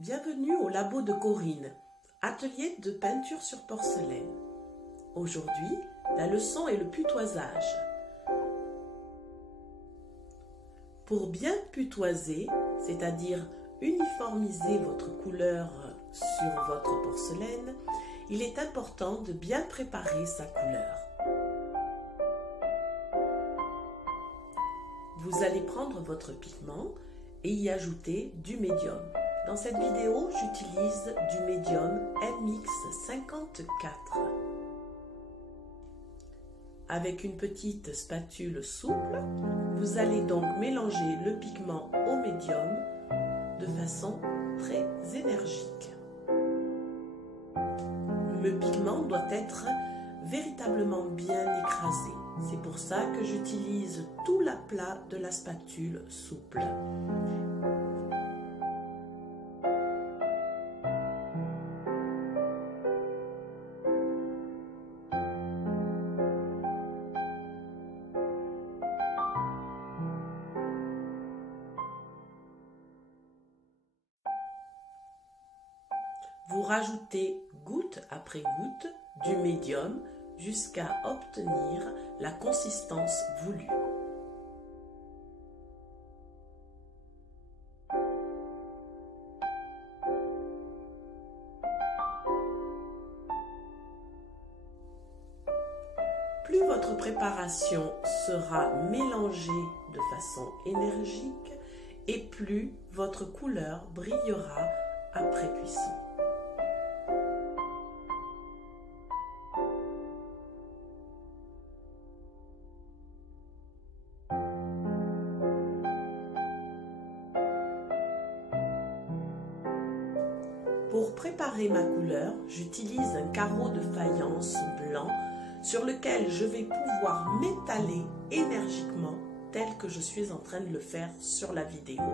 Bienvenue au labo de Corinne, atelier de peinture sur porcelaine. Aujourd'hui, la leçon est le putoisage. Pour bien putoiser, c'est-à-dire uniformiser votre couleur sur votre porcelaine, il est important de bien préparer sa couleur. Vous allez prendre votre pigment et y ajouter du médium. Dans cette vidéo, j'utilise du médium MX54. Avec une petite spatule souple, vous allez donc mélanger le pigment au médium de façon très énergique. Le pigment doit être véritablement bien écrasé. C'est pour ça que j'utilise tout l'aplat de la spatule souple. Vous rajoutez goutte après goutte du médium jusqu'à obtenir la consistance voulue. Plus votre préparation sera mélangée de façon énergique et plus votre couleur brillera après cuisson. Pour préparer ma couleur, j'utilise un carreau de faïence blanc sur lequel je vais pouvoir m'étaler énergiquement tel que je suis en train de le faire sur la vidéo.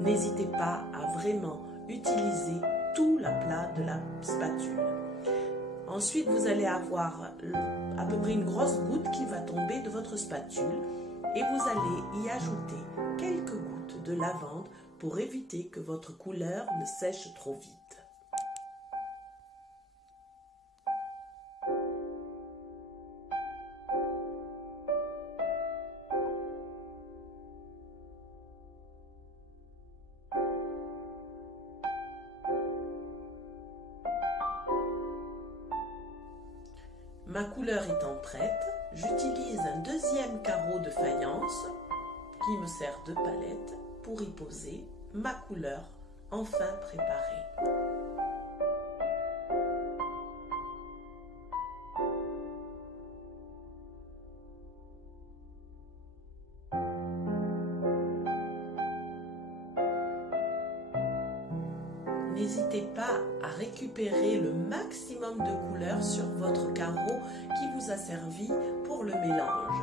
N'hésitez pas à vraiment utiliser tout l'aplat de la spatule. Ensuite, vous allez avoir à peu près une grosse goutte qui va tomber de votre spatule et vous allez y ajouter quelques gouttes de lavande pour éviter que votre couleur ne sèche trop vite. Ma couleur étant prête, j'utilise un deuxième carreau de faïence qui me sert de palette pour y poser ma couleur enfin préparée. N'hésitez pas à récupérer le maximum de couleurs sur votre carreau qui vous a servi pour le mélange.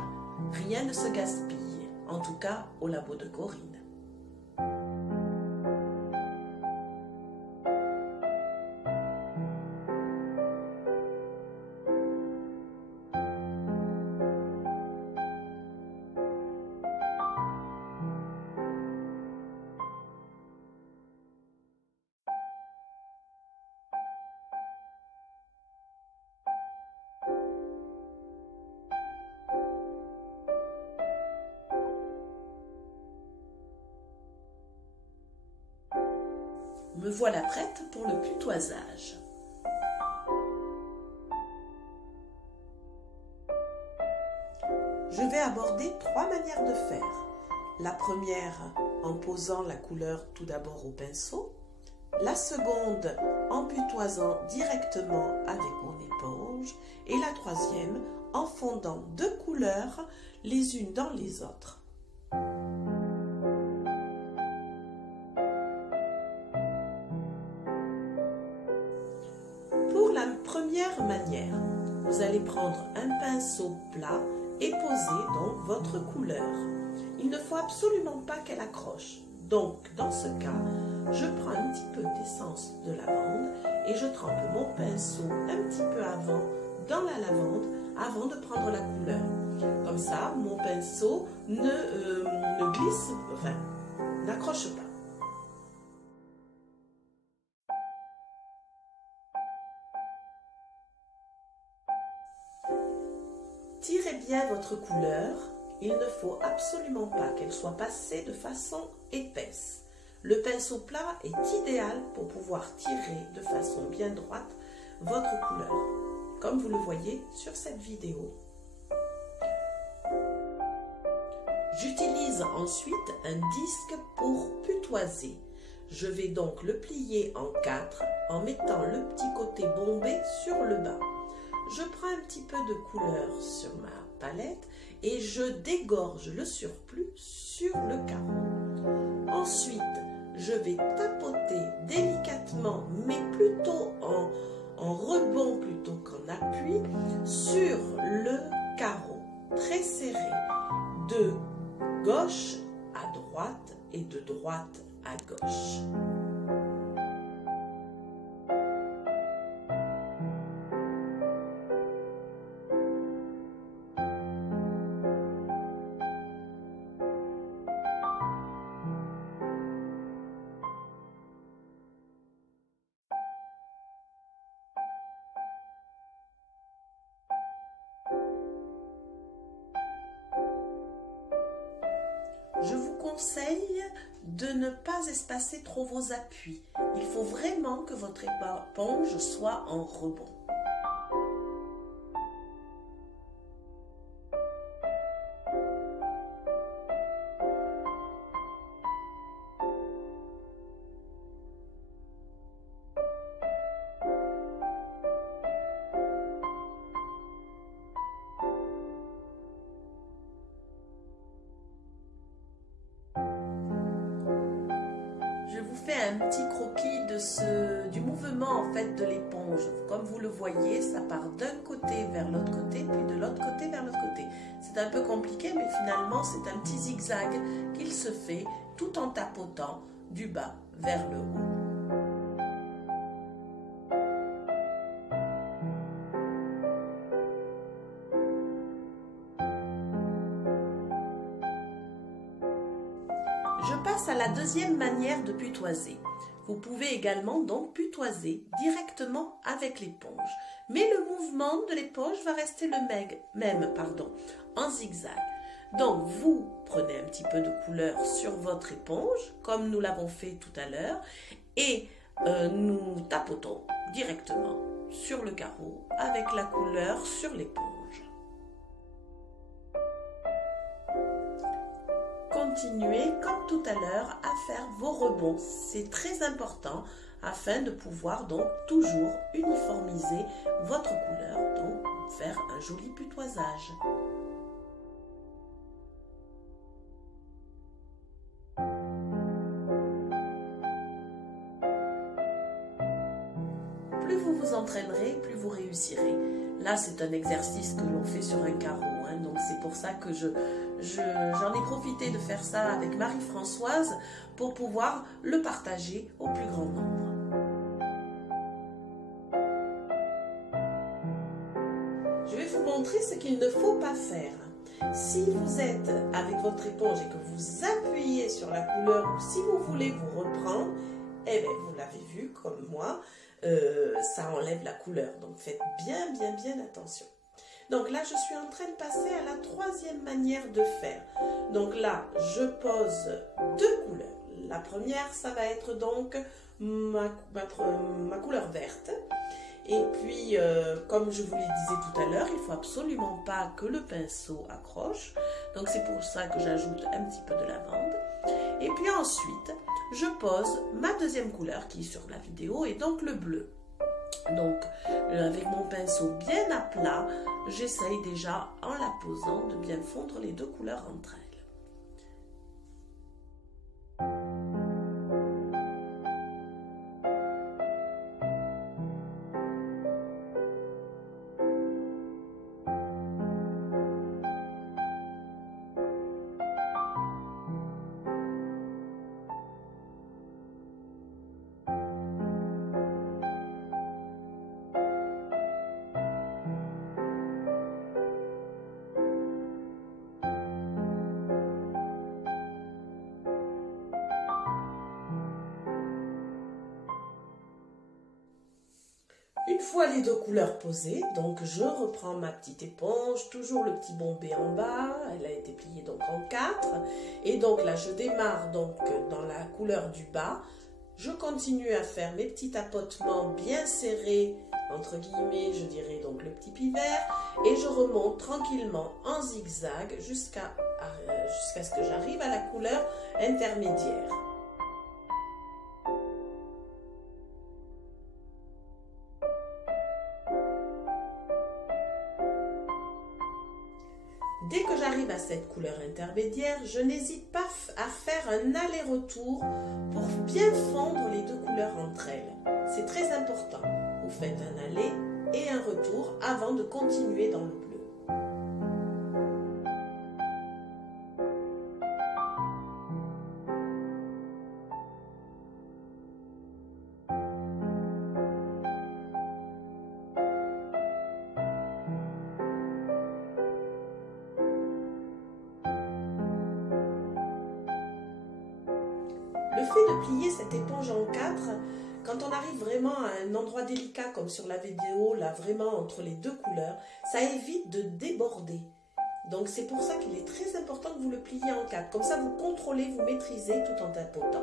Rien ne se gaspille, en tout cas au labo de Corinne. Me voilà prête pour le putoisage. Je vais aborder trois manières de faire. La première en posant la couleur tout d'abord au pinceau. La seconde en putoisant directement avec mon éponge. Et la troisième en fondant deux couleurs les unes dans les autres. Première manière, vous allez prendre un pinceau plat et poser donc votre couleur. Il ne faut absolument pas qu'elle accroche. Donc, dans ce cas, je prends un petit peu d'essence de lavande et je trempe mon pinceau un petit peu avant dans la lavande avant de prendre la couleur. Comme ça, mon pinceau ne glisse, enfin, n'accroche pas. Tirez bien votre couleur. Il ne faut absolument pas qu'elle soit passée de façon épaisse. Le pinceau plat est idéal pour pouvoir tirer de façon bien droite votre couleur, comme vous le voyez sur cette vidéo. J'utilise ensuite un disque pour putoiser. Je vais donc le plier en 4 en mettant le petit côté bombé sur le bas. Je prends un petit peu de couleur sur ma palette et je dégorge le surplus sur le carreau. Ensuite, je vais tapoter délicatement, mais plutôt en rebond plutôt qu'en appui, sur le carreau, très serré, de gauche à droite et de droite à gauche. Je vous conseille de ne pas espacer trop vos appuis. Il faut vraiment que votre éponge soit en rebond. Je vous fais un petit croquis du mouvement en fait de l'éponge. Comme vous le voyez, ça part d'un côté vers l'autre côté, puis de l'autre côté vers l'autre côté. C'est un peu compliqué, mais finalement c'est un petit zigzag qu'il se fait tout en tapotant du bas vers le haut. Je passe à la deuxième manière de putoiser. Vous pouvez également donc putoiser directement avec l'éponge. Mais le mouvement de l'éponge va rester le même, en zigzag. Donc vous prenez un petit peu de couleur sur votre éponge, comme nous l'avons fait tout à l'heure, et nous tapotons directement sur le carreau avec la couleur sur l'éponge. Continuez comme tout à l'heure à faire vos rebonds. C'est très important afin de pouvoir donc toujours uniformiser votre couleur, donc faire un joli putoisage. Plus vous vous entraînerez, plus vous réussirez. Là, c'est un exercice que l'on fait sur un carreau, hein, donc c'est pour ça que j'en ai profité de faire ça avec Marie-Françoise pour pouvoir le partager au plus grand nombre. Je vais vous montrer ce qu'il ne faut pas faire. Si vous êtes avec votre éponge et que vous appuyez sur la couleur ou si vous voulez vous reprendre, eh bien, vous l'avez vu comme moi, ça enlève la couleur. Donc faites bien attention. Donc là, je suis en train de passer à la troisième manière de faire. Donc là, je pose deux couleurs. La première, ça va être donc ma couleur verte. Et puis, comme je vous le disais tout à l'heure, il ne faut absolument pas que le pinceau accroche. Donc c'est pour ça que j'ajoute un petit peu de lavande. Et puis ensuite, je pose ma deuxième couleur qui est sur la vidéo et donc le bleu. Donc, avec mon pinceau bien à plat, j'essaye déjà, en la posant, de bien fondre les deux couleurs entre elles. Une fois les deux couleurs posées, donc je reprends ma petite éponge, toujours le petit bombé en bas, elle a été pliée donc en 4. Et donc là je démarre donc dans la couleur du bas, je continue à faire mes petits tapotements bien serrés, entre guillemets je dirais donc le petit pivert, et je remonte tranquillement en zigzag jusqu'à ce que j'arrive à la couleur intermédiaire. Dès que j'arrive à cette couleur intermédiaire, je n'hésite pas à faire un aller-retour pour bien fondre les deux couleurs entre elles. C'est très important. Vous faites un aller et un retour avant de continuer dans le bleu. Le fait de plier cette éponge en 4, quand on arrive vraiment à un endroit délicat comme sur la vidéo, là vraiment entre les deux couleurs, ça évite de déborder. Donc c'est pour ça qu'il est très important que vous le pliez en 4. Comme ça vous contrôlez, vous maîtrisez tout en tapotant.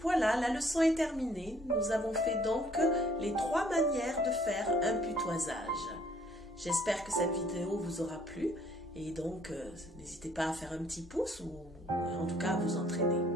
Voilà, la leçon est terminée. Nous avons fait donc les 3 manières de faire un putoisage. J'espère que cette vidéo vous aura plu et donc n'hésitez pas à faire un petit pouce ou en tout cas à vous entraîner.